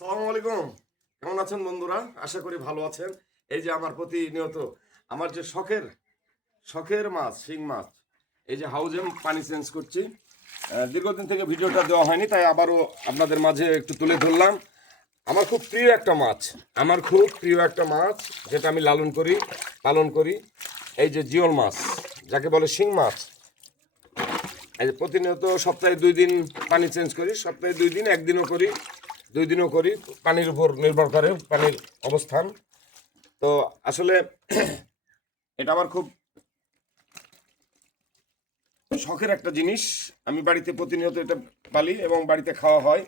আসসালামু আলাইকুম। কেমন আছেন বন্ধুরা? আশা করি ভালো আছেন। এই যে আমার প্রতিনিয়ত আমার যে শখের শখের মাছ শিং মাছ, এই যে হাউজে পানি চেঞ্জ করছি। দীর্ঘদিন থেকে ভিডিওটা দেওয়া হয়নি, তাই আবারও আপনাদের মাঝে একটু তুলে ধরলাম। আমার খুব প্রিয় একটা মাছ, আমার খুব প্রিয় একটা মাছ, যেটা আমি পালন করি। এই যে জিওল মাছ, যাকে বলে শিং মাছ। এই যে প্রতিনিয়ত সপ্তাহে 2 দিন পানি চেঞ্জ করি, সপ্তাহে 2 দিন, একদিনও করি, 2 দিনও করি। পানির উপর নির্ভর করে পানির অবস্থান। তো আসলে এটা আমার খুব শখের একটা জিনিস। আমি বাড়িতে প্রতিনিয়ত এটা পালি এবং বাড়িতে খাওয়া হয়।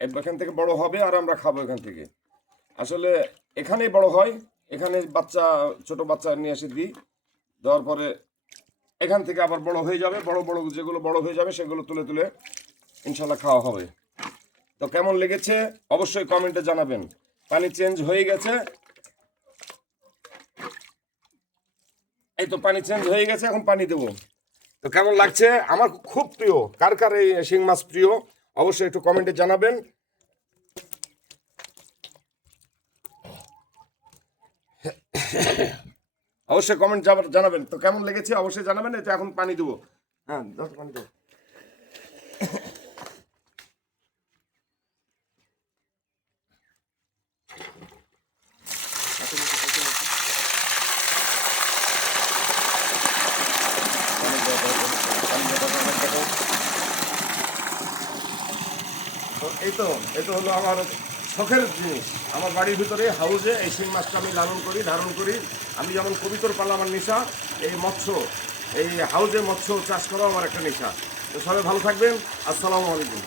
এখান থেকে বড় হবে আর আমরা খাবো এখান থেকে। আসলে এখানেই বড় হয়, এখানে ছোট বাচ্চা নিয়ে এসে দিই। দেওয়ার পরে এখান থেকে আবার বড় হয়ে যাবে, বড় বড় যেগুলো বড় হয়ে যাবে সেগুলো তুলে তুলে ইনশাল্লাহ খাওয়া হবে। তো কেমন লেগেছে অবশ্যই কমেন্টে জানাবেন। পানি চেঞ্জ হয়ে গেছে, এই তো পানি চেঞ্জ হয়ে গেছে, এখন পানি দেবো। তো কেমন লাগছে? আমার খুব প্রিয়। কার কার এই শিং মাছ প্রিয় অবশ্যই একটু কমেন্টে জানাবেন। অবশ্যই কমেন্ট জানাবেন। তো কেমন লেগেছে অবশ্যই জানাবেন। এটা এখন পানি দেবো। হ্যাঁ, পানি দেবো। তো এই তো হলো আমার শখের জিনিস। আমার বাড়ির ভিতরে হাউজে এই শিং মাছটা আমি ধারণ করি। আমি যেমন কবিতর পালা আমার নেশা, এই এই হাউজে মৎস্য চাষ করাও আমার একটা নেশা। তো সবাই ভালো থাকবেন। আসসালামু আলাইকুম।